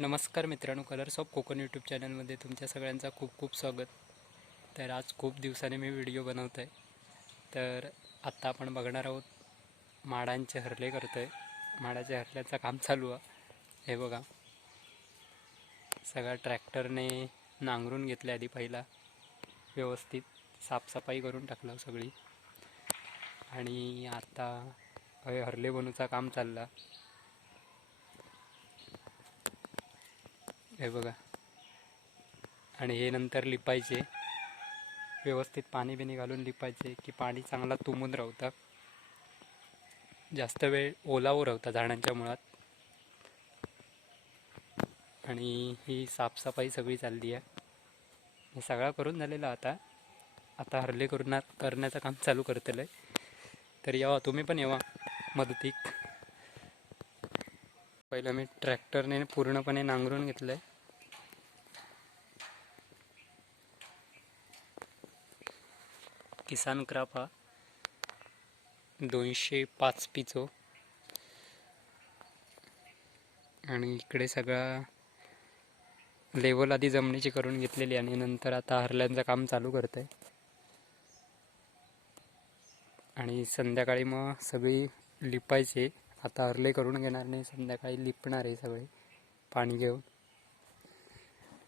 नमस्कार मित्रांनो, colours of Konkan YouTube चॅनलमध्ये तुमच्या सगळ्यांचा खूप खूप स्वागत. तर आज खूप दिवसाने मी व्हिडिओ बनवत आहे. तर आत्ता आपण बघणार आहोत माडांचे हरले करतो आहे. माडाच्या हरल्याचं काम चालू आहे. हे बघा, सगळा ट्रॅक्टरने नांगरून घेतलं. आधी पहिला व्यवस्थित साफसफाई करून टाकलं सगळी, आणि आता हरले बनवूचा काम चालला. हे बघा, आणि हे नंतर लिपायचे, व्यवस्थित पाणी बिणी घालून लिपायचे की पाणी चांगला तुंबून राहतं. जास्त वेळ ओलावर राहता झाडांच्या मुळात. आणि ही साफसफाई सगळी चालली आहे. हे सगळं करून झालेलं. आता हरले करण्याचं काम चालू करतलं आहे. तर यावा, तुम्ही पण यावा मदतीक. पहिलं मी ट्रॅक्टरने पूर्णपणे नांगरून घेतलं आहे. किसान क्राफ्ट हा 205 पिचो. आणि इकडे सगळा लेवल आधी जमिनीची करून घेतलेली, आणि नंतर आता हरल्यांचं काम चालू करत आहे. आणि संध्याकाळी मग सगळी लिपायचे. आता हरले करून घेणार नाही, संध्याकाळी लिपणार आहे सगळे पाणी घेऊन.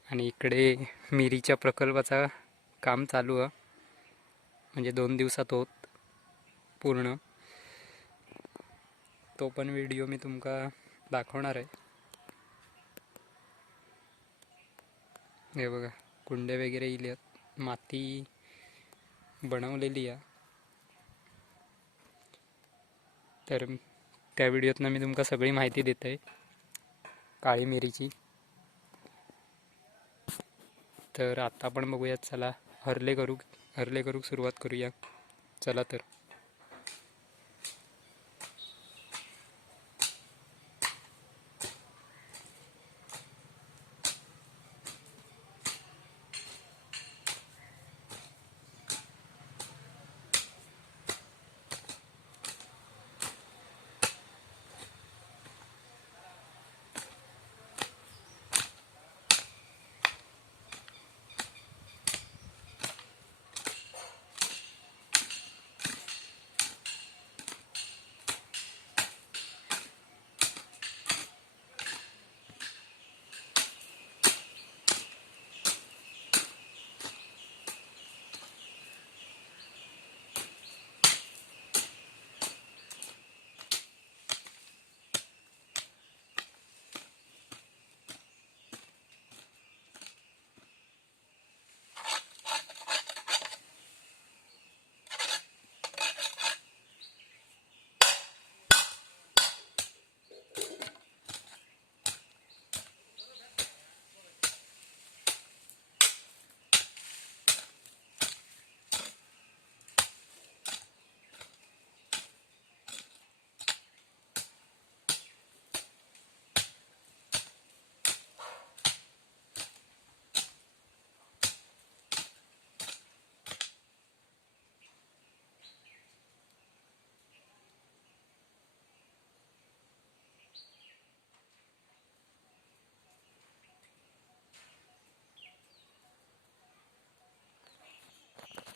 आणि इकडे मिरीच्या प्रकल्पाचा काम चालू आहे, म्हणजे 2 दिवसात होत पूर्ण. तो पण व्हिडिओ मी तुमका दाखवणार आहे. हे बघा, कुंडे वगैरे इले, माती बनवलेली आहे. तर त्या व्हिडिओतनं मी तुमका सगळी माहिती देत आहे काळी मिरीची. तर आता आपण बघूयात, चला हरले करूक सुरुवात करूया. चला तर.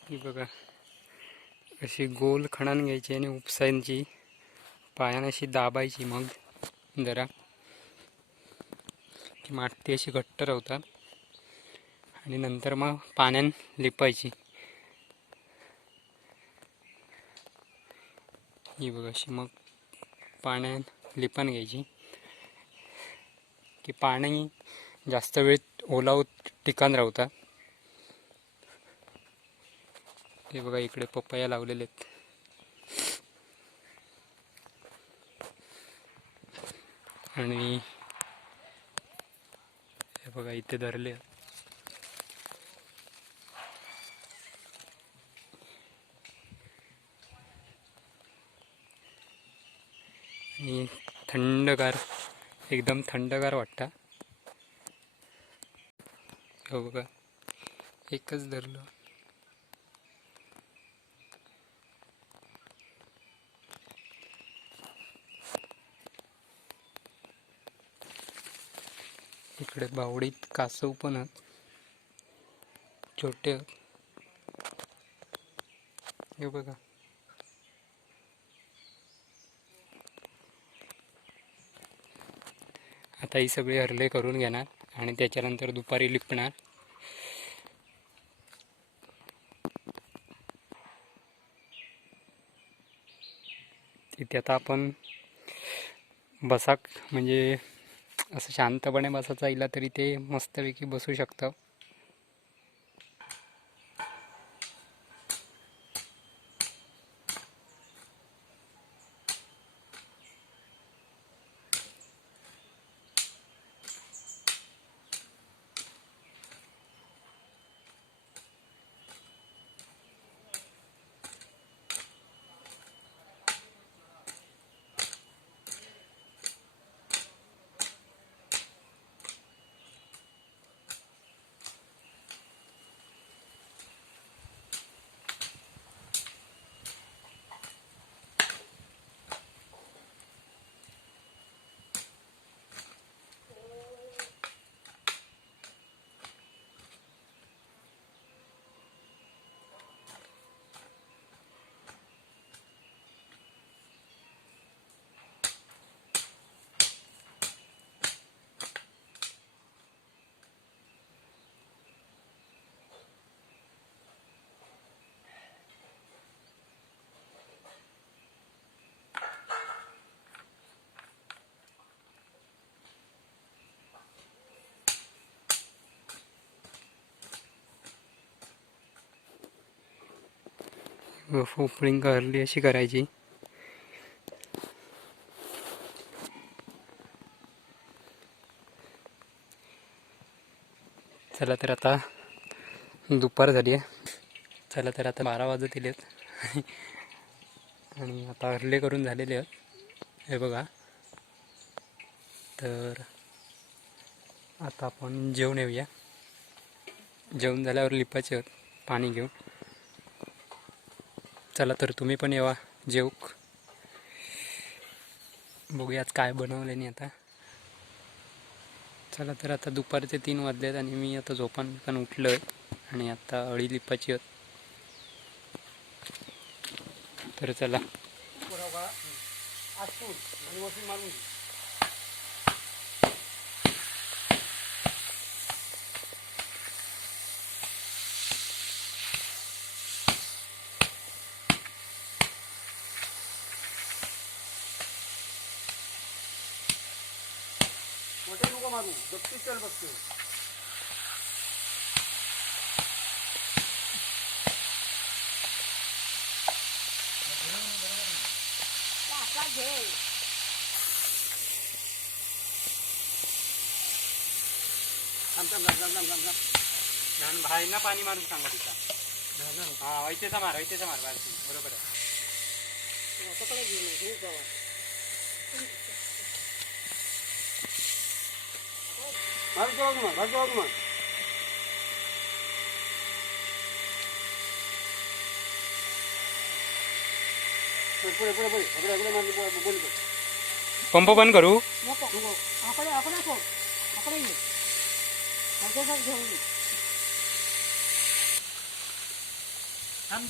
ही बघा, अशी गोल खणान घ्यायची आणि उपसायची, पायाने अशी दाबायची. मग जरा ती माती अशी घट्ट राहतात. आणि नंतर मग पाण्यान लिपायची. ही बघा, अशी मग पाण्यात लिपण घ्यायची की पाणी जास्त वेळ ओलाव टिकाण राहतात. हे बघा, इकडे पपया लावलेले आहेत. आणि हे बघा, इथे धरले. आणि थंडगार, एकदम थंडगार वाटतं. हो बघा, एकच धरलं. इकडे बावडीत कासव पण आहेत, छोटे आहेत. हे बघा. आता ही सगळी हरले करून घेणार आणि त्याच्यानंतर दुपारी लिपणार. तिथे आता आपण बसाक म्हणजे असं शांतपणे बसायचं आईला तरी ते मस्तपैकी बसू शकतं. फोपळिंग हरली अशी करायची. चला तर आता दुपार झाली आहे. चला तर आता 12 वाजत दिलेत आणि आता हरले करून झालेले आहेत. हे बघा. तर आता आपण जेवण येऊया. जेवण झाल्यावर लिपायचे आहेत पाणी घेऊन. चला तर तुम्ही पण येवा जेवूक. बघूयात काय बनवले नाही आता. चला तर आता दुपारचे 3 वाजलेत आणि मी आता झोपान उठलो आहे आणि आता अळी लिपायची आहेत. तर चला. मोठे नको मारू, गप्पी चल बघतो. भाईना पाणी मारून सांगा तिचा. हा वैतेचा मार बारकी. बरोबर आहे. पंप बंद करू.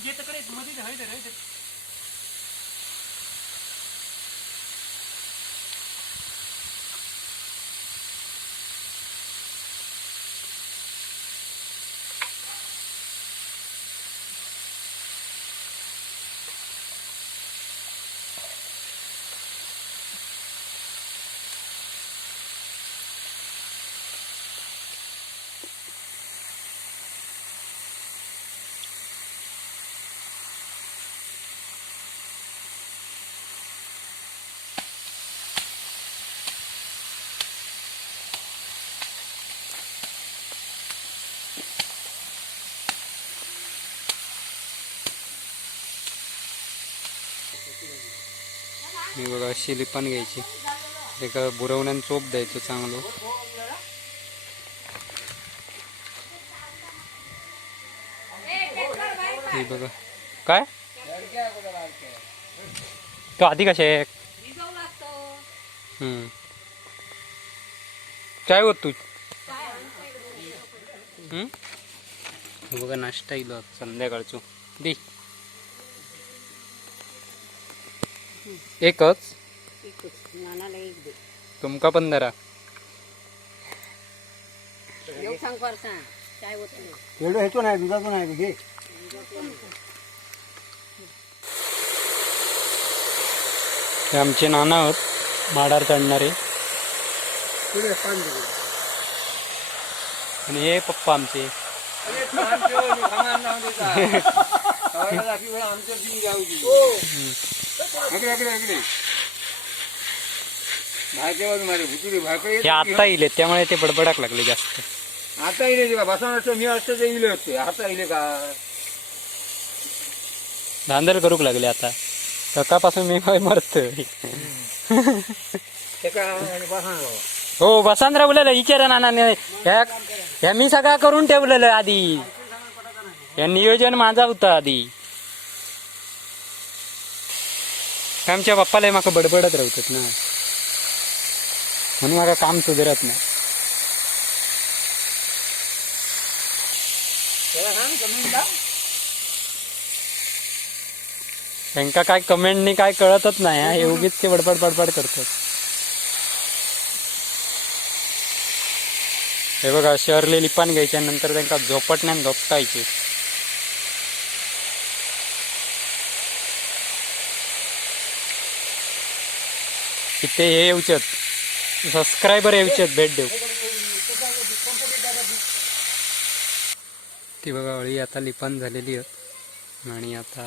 जे तकडे मध्ये मी बघा अशी लिपान घ्यायची. एका बुरवण्यान चोप द्यायचो चांगलं. हे बघा काय तो आधी कसे काय होत तू बघा नाश्ता इलो संध्याकाळचो दी एकच नानाला एक दे तुमका 15 येऊ सांग परसा काय होत नाही एवढं ह्याचं नाही दुधाचं नाही घे हे आमचे नाना आहोत माडार चढणारे पुढे पाणी दे आणि हे पप्पा आमचे हे आता इले त्यामुळे ते बडबडाक लागले जास्त आता येईल बसवणार मी असतं ते इले होते आता येईल का धांदल करूक लागले आता सकाळपासून मी काय मरतोय ते का बसवणार हो बसांद्रा बोललेलं विचारा नानाने ह्या मी सगळं करून ठेवलेलं आधी हे नियोजन माझा होता आधी आमच्या बाप्पाला माका बडबडत राहतात ना म्हणून मला काम सुधारत नाही त्यांका काय कमेंटनी काय कळतच नाही हा. हे उगीच ते बडबड बडबड करतात हे बघा शहरले लिपान घ्यायच्या नंतर त्यांना झोपटण्यान झोपटायचे इथे हे येऊचेत सबस्क्रायबर येऊचेत भेट देऊ ती बघा अळी आता लिपान झालेली आहे आणि आता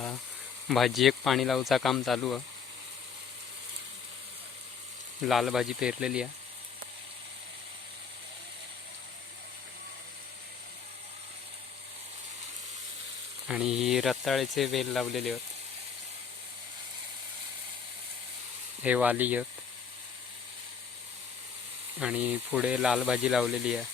भाजी एक पाणी लावूचा काम चालू आहे लाल भाजी पेरलेली आहे आणि ही रताळ्याचे वेल लावलेले आहेत हे वाली आहेत आणि पुढे लाल भाजी लावलेली आहे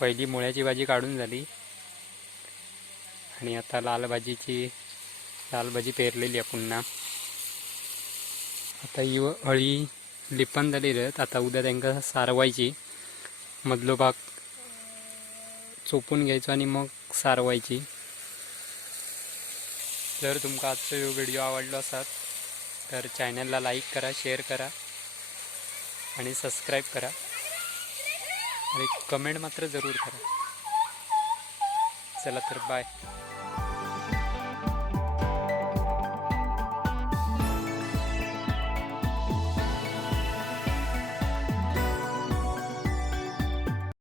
पहिली मुळ्याची भाजी काढून झाली आणि आता लाल भाजी पेरलेली आहे पुन्हा आता ही अळी लिपण झालेली आहेत आता उद्या त्यांना सारवायची मधलो भाग चोपून घ्यायचो आणि मग सारवायची जर तुमका आजचा व्हिडिओ आवडलो असाल तर चॅनलला लाईक करा शेअर करा आणि सबस्क्राईब करा आणि कमेंट मात्र जरूर करा चला तर बाय